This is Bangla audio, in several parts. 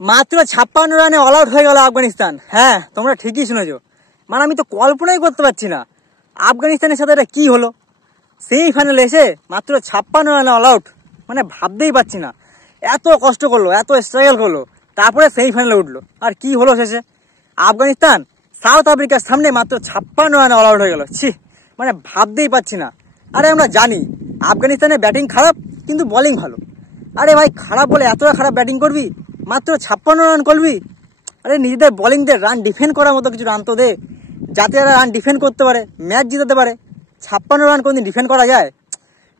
মাত্র 56 রানে অল আউট হয়ে গেল আফগানিস্তান। হ্যাঁ, তোমরা ঠিকই শুনেছো। মানে আমি তো কল্পনাই করতে পারছি না আফগানিস্তানের সাথে এটা কি হলো। সেই ফাইনালে এসে মাত্র 56 রানে অল আউট, মানে ভাবতেই পারছি না। এত কষ্ট করলো, এত স্ট্রাগল করলো, তারপরে সেই ফাইনালে উঠলো। আর কি হলো শেষে? আফগানিস্তান সাউথ আফ্রিকার সামনে মাত্র 56 রানে অল আউট হয়ে গেল। ছি, মানে ভাবতেই পারছি না। আরে আমরা জানি আফগানিস্তানের ব্যাটিং খারাপ, কিন্তু বোলিং ভালো। আরে ভাই, খারাপ বলে এতটা খারাপ ব্যাটিং করবি, মাত্র 56 রান করবি? আরে নিজেদের বোলিংদের রান ডিফেন্ড করার মতো কিছু রান তো দে, যাতে এরা রান ডিফেন্ড করতে পারে, ম্যাচ জিতাতে পারে। 56 রান কোনদিন ডিফেন্ড করা যায়?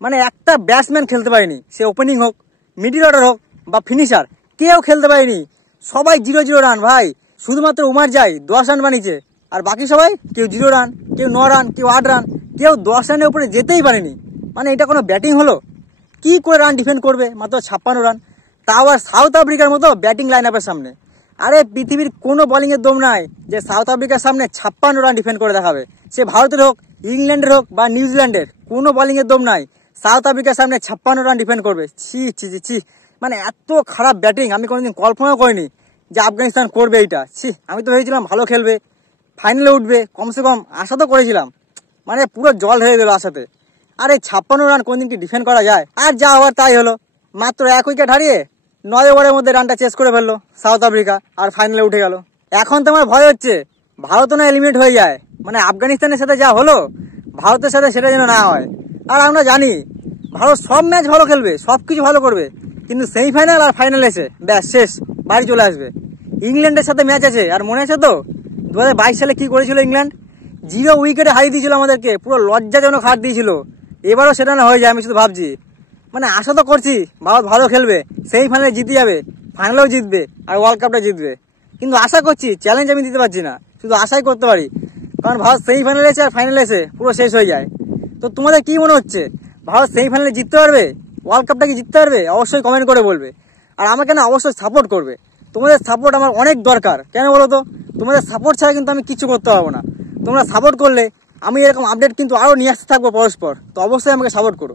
মানে একটা ব্যাটসম্যান খেলতে পারেনি, সে ওপেনিং হোক, মিডিল অর্ডার হোক বা ফিনিশার, কেউ খেলতে পারেনি। সবাই 0-0 রান ভাই। শুধুমাত্র উমার যাই 10 রান বানিয়েছে, আর বাকি সবাই কেউ 0 রান, কেউ 9 রান, কেউ 8 রান, কেউ 10 রানের উপরে যেতেই পারেনি। মানে এটা কোনো ব্যাটিং হলো? কি করে রান ডিফেন্ড করবে মাত্র 56 রান, তাও আর সাউথ আফ্রিকার মতো ব্যাটিং লাইন আপের সামনে? আরে পৃথিবীর কোনো বোলিংয়ের দম নাই যে সাউথ আফ্রিকার সামনে 56 রান ডিফেন্ড করে দেখাবে। সে ভারতের হোক, ইংল্যান্ডের হোক বা নিউজিল্যান্ডের, কোনো বোলিংয়ের দম নাই সাউথ আফ্রিকার সামনে 56 রান ডিফেন্ড করবে। ছি ছি ছি ছি, মানে এত খারাপ ব্যাটিং আমি কোনোদিন কল্পনাও করিনি যে আফগানিস্তান করবে এইটা। ছি, আমি তো ভেবেছিলাম ভালো খেলবে, ফাইনালে উঠবে, কমসে কম আশা তো করেছিলাম। মানে পুরো জল হয়ে গেল আশাতে। আরে 56 রান কোনদিন কি ডিফেন্ড করা যায়? আর যা হওয়ার তাই হলো। মাত্র 1 উইকেট হারিয়ে 9 ওভারের মধ্যে রানটা চেস করে ফেললো সাউথ আফ্রিকা, আর ফাইনালে উঠে গেল। এখন তো আমার ভয় হচ্ছে ভারত না এলিমিনেট হয়ে যায়। মানে আফগানিস্তানের সাথে যা হলো, ভারতের সাথে সেটা যেন না হয়। আর আমরা জানি ভারত সব ম্যাচ ভালো খেলবে, সব কিছু ভালো করবে, কিন্তু সেমিফাইনাল আর ফাইনাল এসে ব্যাস শেষ, বাড়ি চলে আসবে। ইংল্যান্ডের সাথে ম্যাচ আছে, আর মনে আছে তো 2022 সালে কি করেছিল ইংল্যান্ড? 0 উইকেটে হারিয়ে দিয়েছিল আমাদেরকে, পুরো লজ্জাজনক হার দিয়েছিল। এবারও সেটা না হয়ে যায়, আমি শুধু ভাবছি। মানে আশা তো করছি ভারত ভালো খেলবে, সেই ফাইনালে জিতে যাবে, ফাইনালেও জিতবে, আর ওয়ার্ল্ড কাপটা জিতবে। কিন্তু আশা করছি, চ্যালেঞ্জ আমি দিতে পারছি না, শুধু আশাই করতে পারি। কারণ ভারত সেই ফাইনালে এসে আর ফাইনালে এসে পুরো শেষ হয়ে যায়। তো তোমাদের কি মনে হচ্ছে, ভারত সেই ফাইনালে জিততে পারবে, ওয়ার্ল্ড কাপটা কি জিততে পারবে? অবশ্যই কমেন্ট করে বলবে। আর আমাকে না অবশ্যই সাপোর্ট করবে। তোমাদের সাপোর্ট আমার অনেক দরকার। কেন বলো তো? তোমাদের সাপোর্ট ছাড়া কিন্তু আমি কিছু করতে পারবো না। তোমরা সাপোর্ট করলে আমি এরকম আপডেট কিন্তু আরও নিয়ে আসতে থাকবো পরস্পর। তো অবশ্যই আমাকে সাপোর্ট করো।